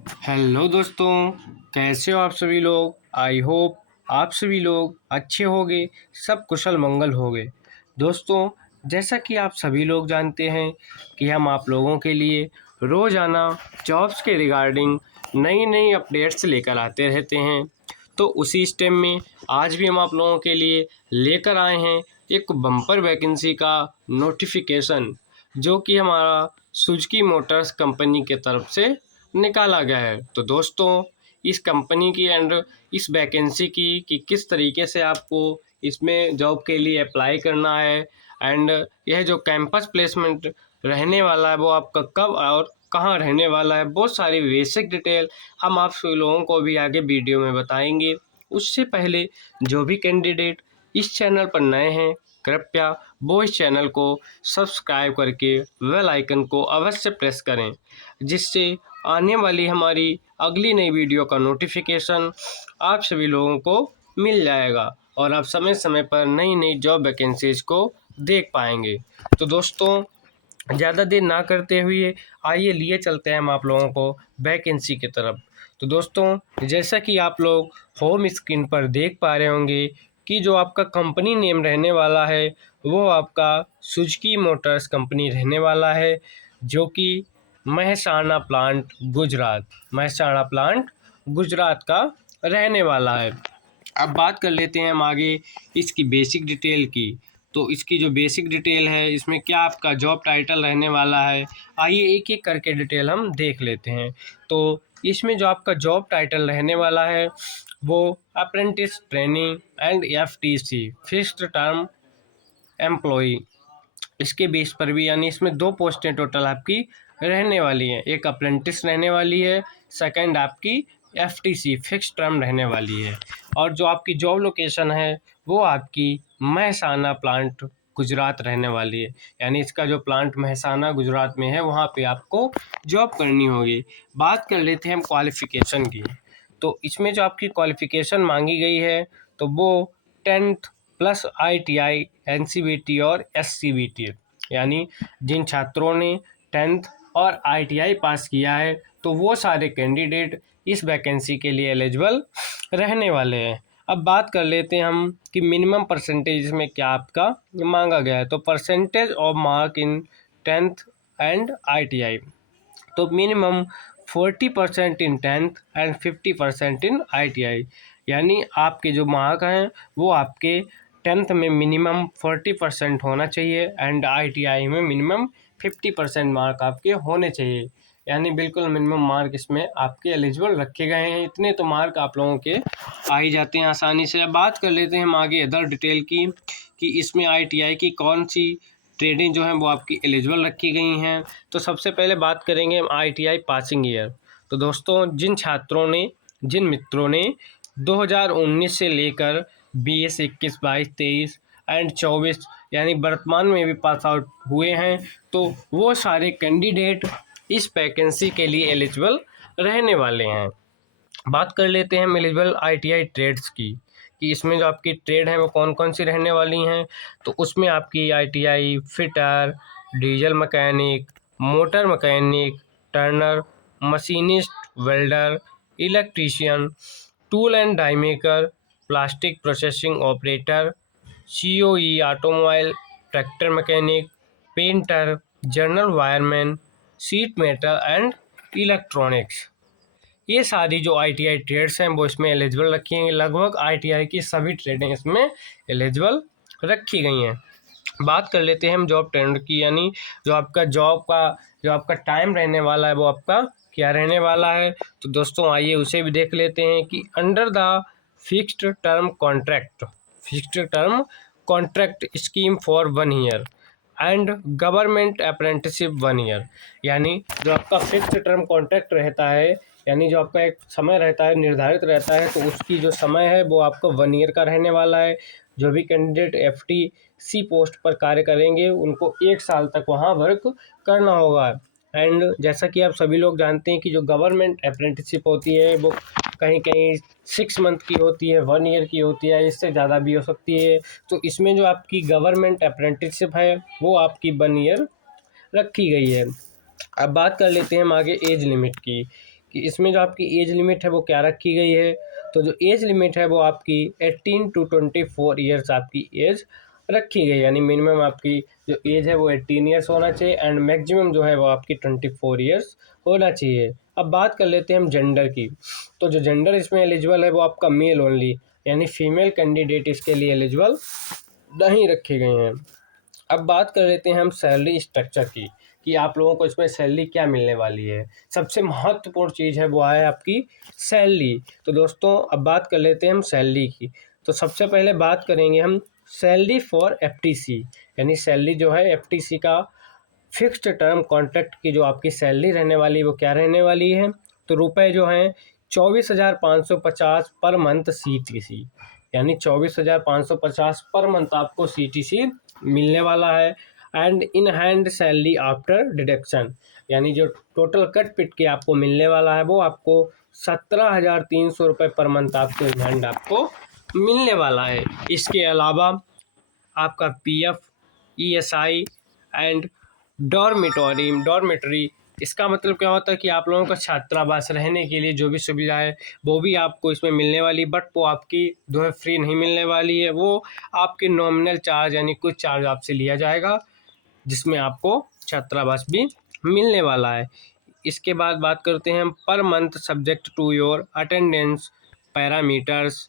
Hello दोस्तों, कैसे हो आप सभी लोग। आई होप आप सभी लोग अच्छे होंगे, सब कुशल मंगल होंगे। दोस्तों, जैसा कि आप सभी लोग जानते हैं कि हम आप लोगों के लिए रोज़ाना जॉब्स के रिगार्डिंग नई नई अपडेट्स लेकर आते रहते हैं। तो उसी स्टेम में आज भी हम आप लोगों के लिए लेकर आए हैं एक बम्पर वैकेंसी का नोटिफिकेशन, जो कि हमारा सुजुकी मोटर्स कंपनी के तरफ से निकाला गया है। तो दोस्तों, इस कंपनी की एंड इस वैकेंसी की कि किस तरीके से आपको इसमें जॉब के लिए अप्लाई करना है एंड यह जो कैंपस प्लेसमेंट रहने वाला है वो आपका कब और कहाँ रहने वाला है, बहुत सारी बेसिक डिटेल हम आप सभी लोगों को भी आगे वीडियो में बताएंगे। उससे पहले जो भी कैंडिडेट इस चैनल पर नए हैं, कृपया वो इस चैनल को सब्सक्राइब करके बेल आइकन को अवश्य प्रेस करें, जिससे आने वाली हमारी अगली नई वीडियो का नोटिफिकेशन आप सभी लोगों को मिल जाएगा और आप समय समय पर नई नई जॉब वैकेंसीज को देख पाएंगे। तो दोस्तों, ज़्यादा देर ना करते हुए आइए लिए चलते हैं हम आप लोगों को वैकेंसी की तरफ। तो दोस्तों, जैसा कि आप लोग होम स्क्रीन पर देख पा रहे होंगे कि जो आपका कंपनी नेम रहने वाला है वो आपका सुजुकी मोटर्स कंपनी रहने वाला है, जो कि महसाणा प्लांट गुजरात का रहने वाला है। अब बात कर लेते हैं हम आगे इसकी बेसिक डिटेल की। तो इसकी जो बेसिक डिटेल है, इसमें क्या आपका जॉब टाइटल रहने वाला है, आइए एक एक करके डिटेल हम देख लेते हैं। तो इसमें जो आपका जॉब टाइटल रहने वाला है वो apprentice training and FTC fixed term employee, इसके बेस पर भी, यानी इसमें दो पोस्टें टोटल आपकी रहने वाली हैं। एक अप्रेंटिस रहने वाली है, सेकंड आपकी एफटीसी फिक्स टर्म रहने वाली है। और जो आपकी जॉब लोकेशन है वो आपकी महसाना प्लांट गुजरात रहने वाली है, यानी इसका जो प्लांट महसाना गुजरात में है वहाँ पे आपको जॉब करनी होगी। बात कर लेते हैं हम क्वालिफ़िकेशन की। तो इसमें जो आपकी क्वालिफ़िकेशन मांगी गई है तो वो 10th प्लस ITI NCVT और SCVT, यानी जिन छात्रों ने 10th और ITI पास किया है तो वो सारे कैंडिडेट इस वैकेंसी के लिए एलिजिबल रहने वाले हैं। अब बात कर लेते हैं हम कि मिनिमम परसेंटेज में क्या आपका मांगा गया है। तो percentage of mark in 10th and ITI, तो minimum 40% in 10th and 50% in ITI, यानी आपके जो मार्क हैं वो आपके 10th में मिनिमम 40% होना चाहिए एंड ITI में मिनिमम 50% मार्क आपके होने चाहिए, यानी बिल्कुल मिनिमम मार्क इसमें आपके एलिजिबल रखे गए हैं। इतने तो मार्क आप लोगों के आ ही जाते हैं आसानी से। अब बात कर लेते हैं हम आगे अदर डिटेल की कि इसमें ITI की कौन सी ट्रेडें जो हैं वो आपकी एलिजिबल रखी गई हैं। तो सबसे पहले बात करेंगे हम ITI पासिंग ईयर। तो दोस्तों, जिन मित्रों ने 2019 से लेकर 20, 21, 22, 23 एंड 24 यानी वर्तमान में भी पास आउट हुए हैं तो वो सारे कैंडिडेट इस वैकेंसी के लिए एलिजिबल रहने वाले हैं। बात कर लेते हैं हम एलिजिबल ITI ट्रेड्स की कि इसमें जो आपकी ट्रेड है वो कौन कौन सी रहने वाली हैं। तो उसमें आपकी ITI fitter, diesel mechanic, motor mechanic, turner, machinist, welder, electrician, tool and die maker, plastic processing operator, COE automobile, tractor mechanic, painter, general wireman, sheet metal and electronics, ये सारी जो ITI ट्रेड्स हैं वो इसमें एलिजिबल रखी हैं। लगभग ITI की सभी ट्रेडें इसमें एलिजिबल रखी गई हैं। बात कर लेते हैं हम जॉब ट्रेंड की, यानी जो आपका जॉब का जो आपका टाइम रहने वाला है वो आपका क्या रहने वाला है। तो दोस्तों, आइए उसे भी देख लेते हैं कि under the fixed term contract scheme for 1 year and government apprenticeship 1 year, यानी जो आपका फिक्स्ड टर्म कॉन्ट्रैक्ट रहता है, यानी जो आपका एक समय रहता है, निर्धारित रहता है, तो उसकी जो समय है वो आपको 1 ईयर का रहने वाला है। जो भी कैंडिडेट FTC पोस्ट पर कार्य करेंगे उनको 1 साल तक वहाँ वर्क करना होगा। एंड जैसा कि आप सभी लोग जानते हैं कि जो गवर्नमेंट अप्रेंटिसशिप होती है वो कहीं कहीं 6 मंथ की होती है, 1 ईयर की होती है, इससे ज़्यादा भी हो सकती है। तो इसमें जो आपकी गवर्नमेंट अप्रेंटिसशिप है वो आपकी 1 ईयर रखी गई है। अब बात कर लेते हैं हम आगे एज लिमिट की कि इसमें जो आपकी एज लिमिट है वो क्या रखी गई है। तो जो एज लिमिट है वो आपकी 18 टू 24 ईयर्स आपकी एज रखी गई, यानी मिनिमम आपकी जो एज है वो 18 ईयर्स होना चाहिए एंड मैक्सिमम जो है वो आपकी 24 ईयर्स होना चाहिए। अब बात कर लेते हैं हम जेंडर की। तो जो जेंडर इसमें एलिजिबल है वो आपका मेल ओनली, यानी फीमेल कैंडिडेट इसके लिए एलिजिबल नहीं रखे गए हैं। अब बात कर लेते हैं हम सैलरी स्ट्रक्चर की, कि आप लोगों को इसमें सैलरी क्या मिलने वाली है। सबसे महत्वपूर्ण चीज़ है वो है आपकी सैलरी। तो दोस्तों अब बात कर लेते हैं हम सैलरी की। तो सबसे पहले बात करेंगे हम सैलरी फॉर एफटीसी, यानी सैलरी जो है एफटीसी का फिक्स्ड टर्म कॉन्ट्रैक्ट की जो आपकी सैलरी रहने वाली है वो क्या रहने वाली है। तो रुपए जो हैं 24,550 पर मंथ सीटीसी, यानी 24,550 पर मंथ आपको सीटीसी मिलने वाला है। And in hand salary after deduction, यानी जो टोटल कट पिट के आपको मिलने वाला है वो आपको 17,300 रुपये पर मंथ आपको इन हैंड आपको मिलने वाला है। इसके अलावा आपका पीएफ, ईएसआई एंड डॉर्मेटरी, इसका मतलब क्या होता है कि आप लोगों का छात्रावास रहने के लिए जो भी सुविधा है वो भी आपको इसमें मिलने वाली, बट वो आपकी जो है फ्री नहीं मिलने वाली है, वो आपके नॉमिनल चार्ज यानी कुछ चार्ज आपसे लिया जाएगा जिसमें आपको छात्रावास भी मिलने वाला है। इसके बाद बात करते हैं हम per month subject to your attendance parameters,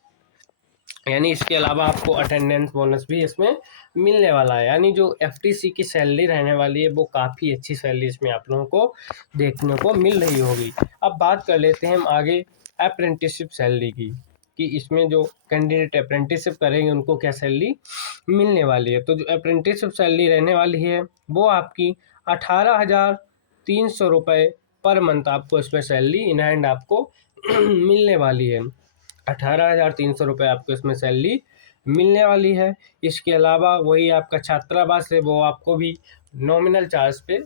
यानी इसके अलावा आपको अटेंडेंस बोनस भी इसमें मिलने वाला है। यानी जो एफटीसी की सैलरी रहने वाली है वो काफ़ी अच्छी सैलरी इसमें आप लोगों को देखने को मिल रही होगी। अब बात कर लेते हैं हम आगे अप्रेंटिसशिप सैलरी की, कि इसमें जो कैंडिडेट अप्रेंटिसशिप करेंगे उनको क्या सैलरी मिलने वाली है। तो जो अप्रेंटिसशिप सैलरी रहने वाली है वो आपकी 18,300 रुपये पर मंथ आपको इसमें सैलरी इन हैंड आपको मिलने वाली है। 18,300 रुपये आपको इसमें सैलरी मिलने वाली है। इसके अलावा वही आपका छात्रावास है वो आपको भी नॉमिनल चार्ज पे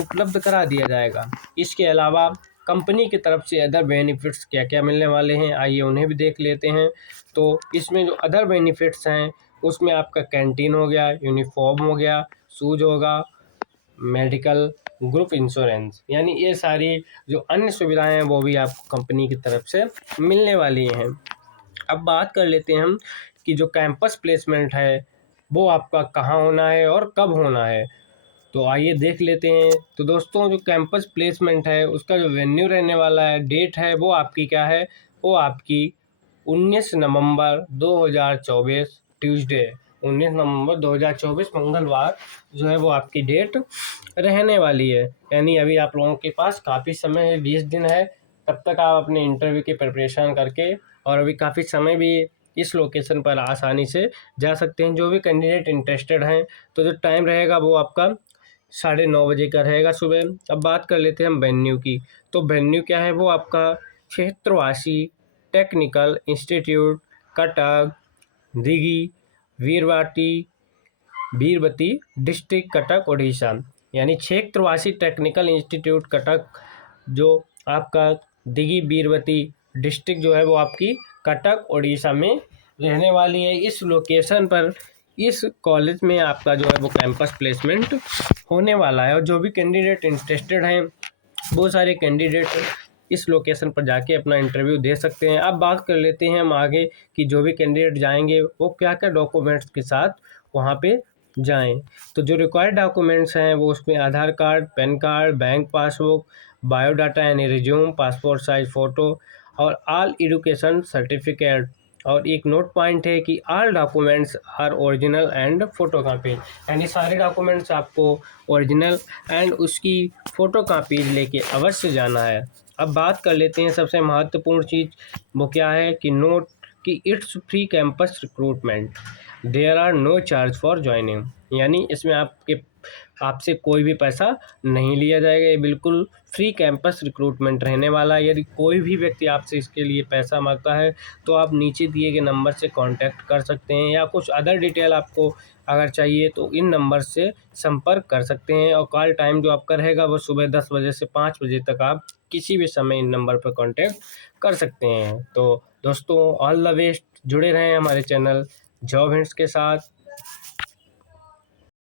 उपलब्ध करा दिया जाएगा। इसके अलावा कंपनी की तरफ से अदर बेनिफिट्स क्या क्या मिलने वाले हैं आइए उन्हें भी देख लेते हैं। तो इसमें जो अदर बेनिफिट्स हैं उसमें आपका कैंटीन हो गया, यूनिफॉर्म हो गया, शूज होगा, मेडिकल, ग्रुप इंश्योरेंस, यानी ये सारी जो अन्य सुविधाएं हैं वो भी आपको कंपनी की तरफ से मिलने वाली हैं। अब बात कर लेते हैं हम कि जो कैंपस प्लेसमेंट है वो आपका कहाँ होना है और कब होना है। तो आइए देख लेते हैं। तो दोस्तों जो कैंपस प्लेसमेंट है उसका जो वेन्यू रहने वाला है, डेट है वो आपकी क्या है, वो आपकी 19 नवंबर 2024 ट्यूसडे, 19 नवंबर 2024 मंगलवार जो है वो आपकी डेट रहने वाली है। यानी अभी आप लोगों के पास काफ़ी समय है, 20 दिन है, तब तक आप अपने इंटरव्यू की प्रिपरेशन करके, और अभी काफ़ी समय भी इस लोकेशन पर आसानी से जा सकते हैं जो भी कैंडिडेट इंटरेस्टेड हैं। तो जो टाइम रहेगा वो आपका 9:30 बजे का रहेगा सुबह। अब बात कर लेते हैं हम वेन्यू की। तो वेन्यू क्या है, वो आपका Kshetrabasi technical institute Cuttack, Dighi, Birabati district Cuttack Orissa, यानी क्षेत्रवासी टेक्निकल इंस्टीट्यूट कटक जो आपका दिघी वीरवती डिस्ट्रिक्ट जो है वो आपकी कटक उड़ीसा में रहने वाली है। इस लोकेशन पर इस कॉलेज में आपका जो है वो कैंपस प्लेसमेंट होने वाला है, और जो भी कैंडिडेट इंटरेस्टेड हैं वो सारे कैंडिडेट इस लोकेशन पर जाके अपना इंटरव्यू दे सकते हैं। अब बात कर लेते हैं हम आगे कि जो भी कैंडिडेट जाएंगे वो क्या क्या डॉक्यूमेंट्स के साथ वहाँ पे जाएं। तो जो रिक्वायर्ड डॉक्यूमेंट्स हैं वो उसमें Aadhaar card, PAN card, bank passbook, biodata यानी रिज्यूम, पासपोर्ट साइज फ़ोटो और ऑल एजुकेशन सर्टिफिकेट। और एक नोट पॉइंट है कि all documents are original and photo copy, यानी सारे डॉक्यूमेंट्स आपको ओरिजिनल एंड उसकी फ़ोटो कापीज लेके अवश्य जाना है। अब बात कर लेते हैं सबसे महत्वपूर्ण चीज़ वो क्या है कि नोट कि it's free campus recruitment, there are no charge for joining, यानी इसमें आपसे कोई भी पैसा नहीं लिया जाएगा। ये बिल्कुल फ्री कैंपस रिक्रूटमेंट रहने वाला है। यदि कोई भी व्यक्ति आपसे इसके लिए पैसा मांगता है तो आप नीचे दिए गए नंबर से कांटेक्ट कर सकते हैं, या कुछ अदर डिटेल आपको अगर चाहिए तो इन नंबर से संपर्क कर सकते हैं। और कॉल टाइम जो आपका रहेगा वो सुबह 10 बजे से 5 बजे तक आप किसी भी समय इन नंबर पर कांटेक्ट कर सकते हैं। तो दोस्तों ऑल द बेस्ट, जुड़े रहें हमारे चैनल जॉब हिंट्स के साथ।